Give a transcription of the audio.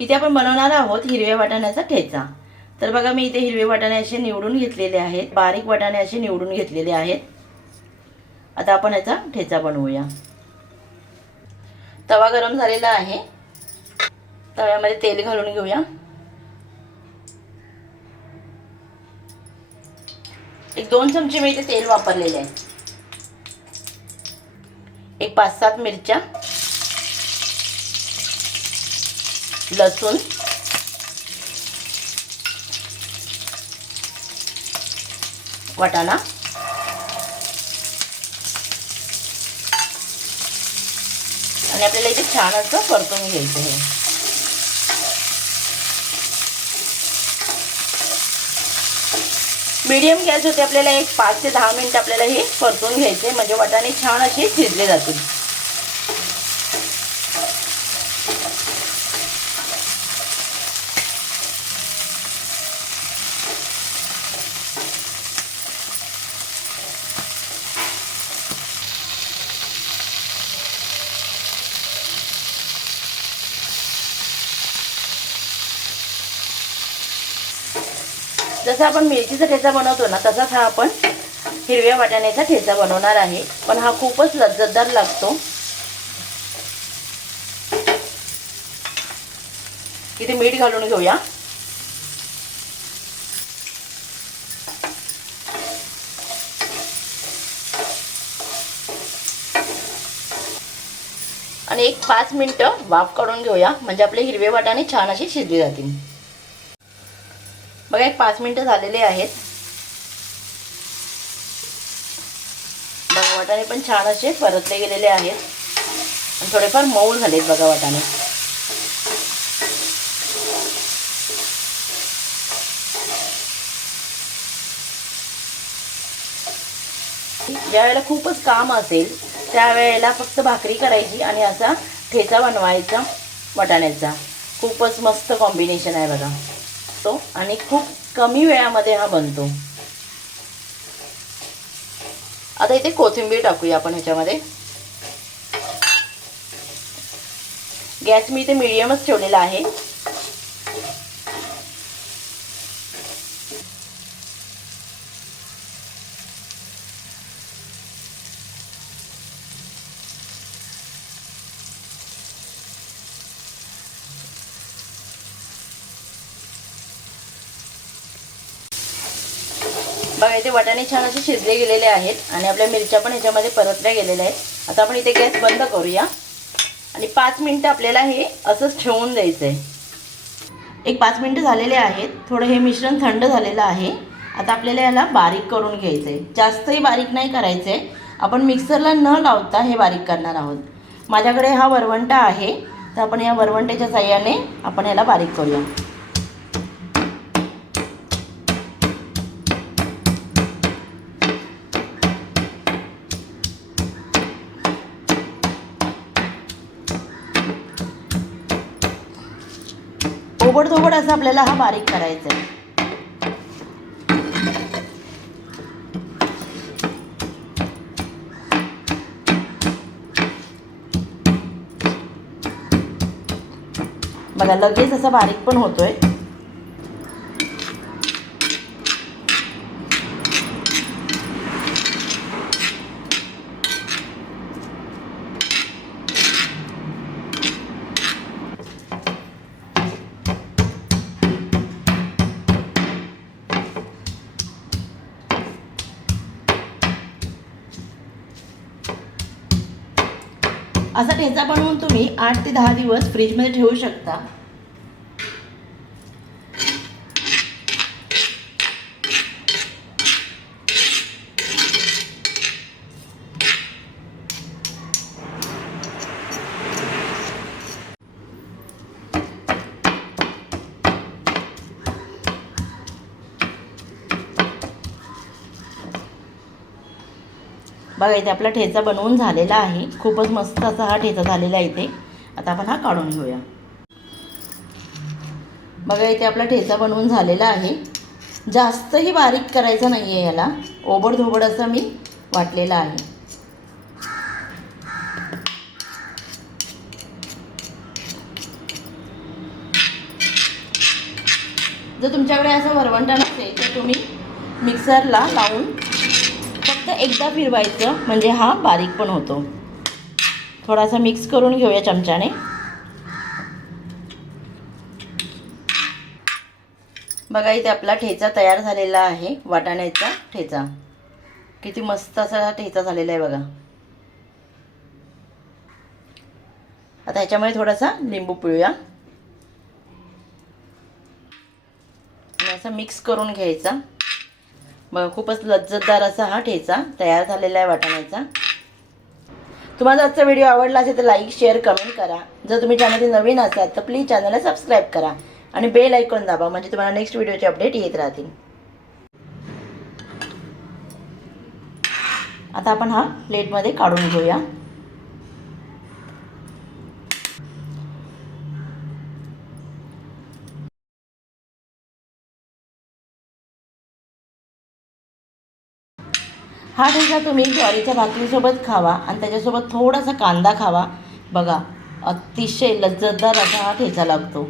इथे आपण बनवणार आहोत हिरव्या वाटाण्याचा ठेचा। तर बघा मी इथे हिरवे वाटाणे असे निवडून घेतलेले आहेत, बारीक वाटाणे असे निवडून घेतलेले आहेत। आता आपण याचा ठेचा बनवूया। तवा गरम झालेला आहे, तव्यामध्ये तेल घालून घेऊया। एक 2 चमचे मी इथे तेल वापरलेले आहे। एक 5-7 मिरच्या, लसूण, वाटाणा आणि आपल्याला इथे छान असं परतून घ्यायचं आहे। मीडियम गॅस होते, आपल्याला एक 5 ते 10 मिनिट आपल्याला हे परतून घ्यायचे, म्हणजे वाटाणे छान असे शिजले जातील। जसा आपण मिरचीचा ठेचा बनवतो ना, तसाच हा आपण हिरव्या वाटाण्याचा ठेचा बनवणार आहे, पण हा खूपच लज्जतदार लागतो। इथे मीठ घालून घेऊया। आणि एक 5 मिनिटं वाफ काढून घेऊया, म्हणजे आपले हिरवे वाटाणे छान असे शिजले जातील। बघा एक 5 मिनिटं झालेले आहेत। बघा वाटाणे पण छान असे परतले गेलेले आहेत आणि थोडेफार मऊ झालेत बघा वाटाणे। ज्यावेळेला खूपच काम असेल त्यावेळेला फक्त भाकरी करायची आणि असा ठेचा बनवायचा वाटाण्याचा। खूपच मस्त कॉम्बिनेशन आहे बघा तो, आणि खूप कमी वेळामध्ये हा बनतो। आता इथे कोथिंबीर टाकूया आपण ह्याच्यामध्ये। गॅस मी इथे मीडियमच ठेवलेला आहे। बघा इथे वाटाणे छान असे शिजले गेलेले आहेत आणि आपल्या मिरच्या पण ह्याच्यामध्ये परतल्या गेलेल्या आहेत। आता आपण इथे गॅस बंद करूया आणि 5 मिनिटं आपल्याला हे असंच ठेवून द्यायचं आहे। एक 5 मिनिटं झालेले आहेत। थोडं हे मिश्रण थंड झालेलं आहे। आता आपल्याला याला बारीक करून घ्यायचं आहे, जास्तही बारीक नाही करायचं आहे, आपण मिक्सरला न लावता हे बारीक करणार आहोत। माझ्याकडे हा वरवंटा आहे, तर आपण या वरवंट्याच्या साहाय्याने आपण याला बारीक करूया। ओबडधोबड असं आपल्याला हा बारीक करायचा आहे। बघा लगेच असा बारीक पण होतोय। असा ठेचा बनवून तुम्ही 8 ते 10 दिवस फ्रीजमध्ये ठेवू शकता। बघा इथे आपला ठेचा बनवून झालेला आहे। खूपच मस्त असा हा ठेचा झालेला आहे इथे। आता आपण हा काढून घेऊया। बघा इथे आपला ठेचा बनवून झालेला आहे। जास्तही बारीक करायचा नाही आहे, याला ओबडधोबड असं मी वाटलेलं आहे। जर तुमच्याकडे असं वरवंटा नसेल तर तुम्ही मिक्सरला लावून फक्त एकदा फिरवायचं, म्हणजे हा बारीक पण होतो. थोडासा मिक्स करून घेऊया चमच्याने. बघा इथे आपला ठेचा तयार झालेला आहे, वाटाण्याचा ठेचा. किती मस्त असा ठेचा झालेला आहे बघा. आता ह्याच्यामध्ये थोडासा लिंबू पिळूया आणि असं मिक्स करून घ्यायचा. बघा खूपच लज्जतदार असा हा ठेचा तयार झालेला आहे वाटाण्याचा. तुम्हाला आजचा व्हिडिओ आवडला असेल तर लाईक, शेअर, कमेंट करा. जर तुम्ही चॅनलमध्ये नवीन असाल तर प्लीज चॅनलला सबस्क्राईब करा आणि बेल आयकॉन दाबा, म्हणजे तुम्हाला नेक्स्ट व्हिडिओचे अपडेट येत राहतील. आता आपण हा प्लेटमध्ये काढून घेऊया. हा ठेचा तुम्ही ज्वारीच्या भाकरीसोबत खावा आणि त्याच्यासोबत थोडासा कांदा खावा. बघा अतिशय लज्जतदार असा हा ठेचा लागतो.